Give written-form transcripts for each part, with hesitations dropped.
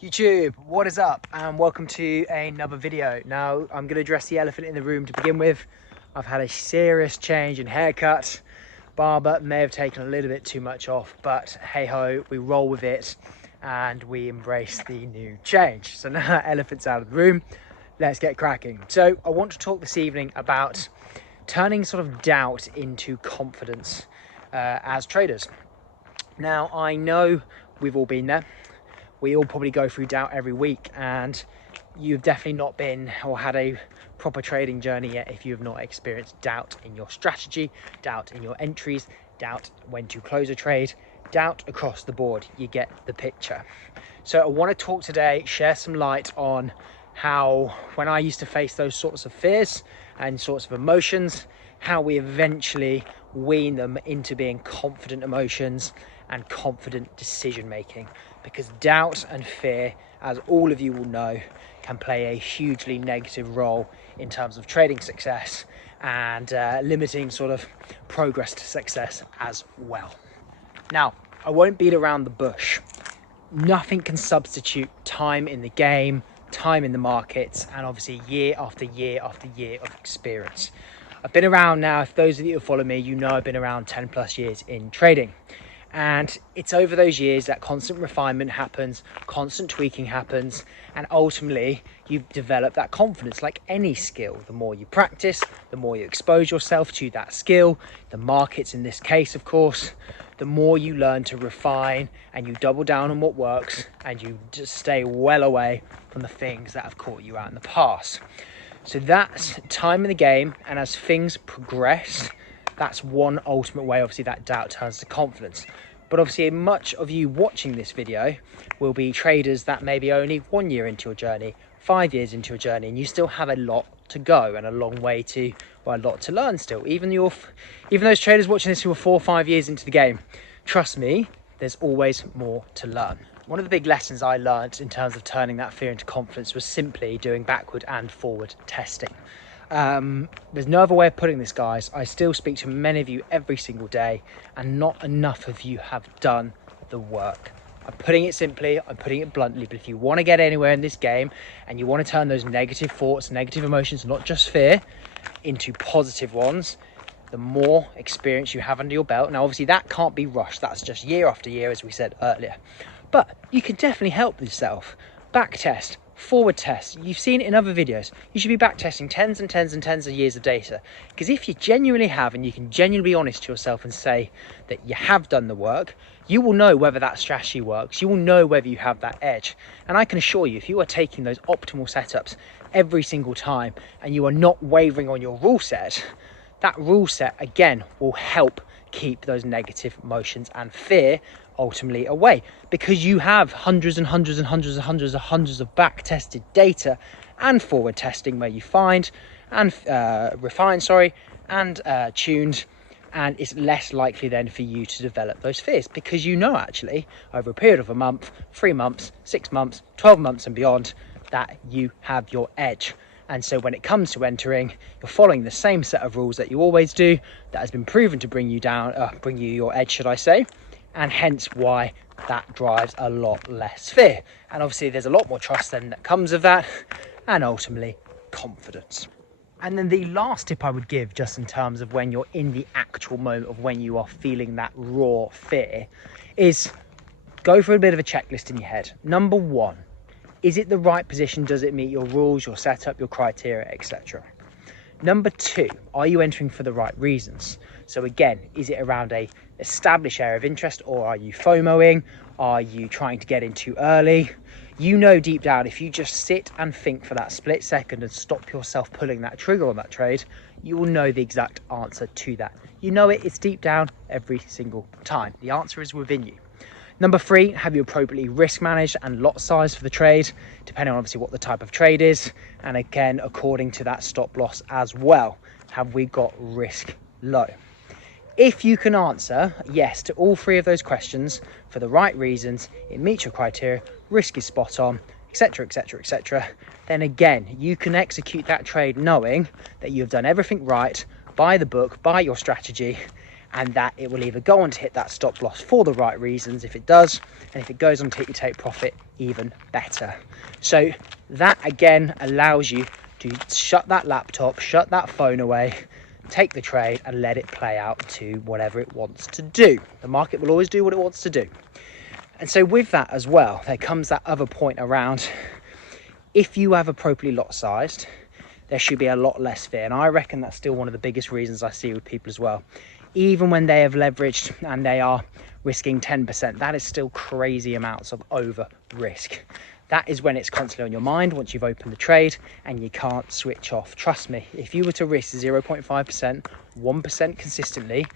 YouTube, what is up, and welcome to another video. Now I'm going to address the elephant in the room to begin with. I've had a serious change in haircut. Barber may have taken a little bit too much off, but hey ho, we roll with it and we embrace the new change. So now that elephant's out of the room, let's get cracking. So I want to talk this evening about turning sort of doubt into confidence as traders. Now I know we've all been there. We all probably go through doubt every week, and you've definitely not been or had a proper trading journey yet if you have not experienced doubt in your strategy, doubt in your entries, doubt when to close a trade, doubt across the board. You get the picture. So I want to talk today, share some light on how when I used to face those sorts of fears and sorts of emotions, how we eventually wean them into being confident emotions and confident decision making. Because doubt and fear, as all of you will know, can play a hugely negative role in terms of trading success and limiting sort of progress to success as well. Now, I won't beat around the bush. Nothing can substitute time in the game, time in the markets, and obviously year after year after year of experience. I've been around now, if those of you who follow me, you know I've been around 10 plus years in trading. And it's over those years that constant refinement happens, constant tweaking happens, and ultimately you develop that confidence. Like any skill, the more you practice, the more you expose yourself to that skill, the markets in this case of course, the more you learn to refine and you double down on what works and you just stay well away from the things that have caught you out in the past. So that's time in the game, and as things progress, that's one ultimate way, obviously, that doubt turns to confidence. But obviously, much of you watching this video will be traders that may be only 1 year into your journey, 5 years into your journey, and you still have a lot to go and a long way to, well, a lot to learn still. Even those traders watching this who are 4 or 5 years into the game, trust me, there's always more to learn. One of the big lessons I learned in terms of turning that fear into confidence was simply doing backward and forward testing. There's no other way of putting this, guys. I still speak to many of you every single day, and not enough of you have done the work. I'm putting it simply, I'm putting it bluntly, but if you want to get anywhere in this game and you want to turn those negative thoughts, negative emotions, not just fear, into positive ones, the more experience you have under your belt. Now obviously that can't be rushed, that's just year after year, as we said earlier, but you can definitely help yourself. Back test, forward test. You've seen it in other videos. You should be back testing tens and tens and tens of years of data, because if you genuinely have, and you can genuinely be honest to yourself and say that you have done the work, you will know whether that strategy works. You will know whether you have that edge. And I can assure you, if you are taking those optimal setups every single time and you are not wavering on your rule set, that rule set again will help keep those negative emotions and fear ultimately away, because you have hundreds and hundreds and hundreds and hundreds and hundreds of back tested data and forward testing where you find and refine and tuned, and it's less likely then for you to develop those fears, because you know actually over a period of a month, 3 months, 6 months, 12 months and beyond that you have your edge. And so when it comes to entering, you're following the same set of rules that you always do, that has been proven to bring you your edge, should I say, and hence why that drives a lot less fear. And obviously there's a lot more trust then that comes of that, and ultimately confidence. And then the last tip I would give, just in terms of when you're in the actual moment of when you are feeling that raw fear, is go for a bit of a checklist in your head. Number one, is it the right position? Does it meet your rules, your setup, your criteria, etc.? Number two, are you entering for the right reasons? So again, is it around a established area of interest, or are you FOMOing? Are you trying to get in too early? You know deep down, if you just sit and think for that split second and stop yourself pulling that trigger on that trade, you will know the exact answer to that. You know it, it's deep down every single time. The answer is within you. Number three, have you appropriately risk managed and lot size for the trade, depending on obviously what the type of trade is, and again according to that stop loss as well. Have we got risk low? If you can answer yes to all three of those questions for the right reasons, it meets your criteria, risk is spot on, etc, etc, etc, then again you can execute that trade knowing that you've done everything right, by the book, by your strategy, and that it will either go on to hit that stop loss for the right reasons if it does, and if it goes on to hit your take profit, even better. So that again allows you to shut that laptop, shut that phone away, take the trade and let it play out to whatever it wants to do. The market will always do what it wants to do. And so with that as well, there comes that other point around, if you have appropriately lot sized, there should be a lot less fear. And I reckon that's still one of the biggest reasons I see with people as well. Even when they have leveraged and they are risking 10%, that is still crazy amounts of over risk. That is when it's constantly on your mind once you've opened the trade and you can't switch off. Trust me, if you were to risk 0.5%, 1% consistently,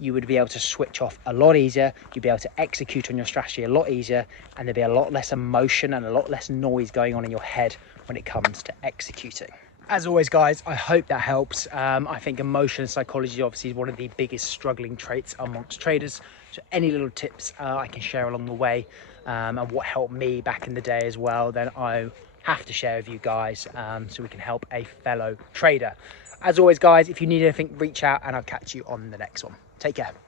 you would be able to switch off a lot easier. You'd be able to execute on your strategy a lot easier, and there'd be a lot less emotion and a lot less noise going on in your head when it comes to executing. As always, guys, I hope that helps. I think emotion and psychology obviously is one of the biggest struggling traits amongst traders. So any little tips I can share along the way and what helped me back in the day as well, then I have to share with you guys so we can help a fellow trader. As always, guys, if you need anything, reach out and I'll catch you on the next one. Take care.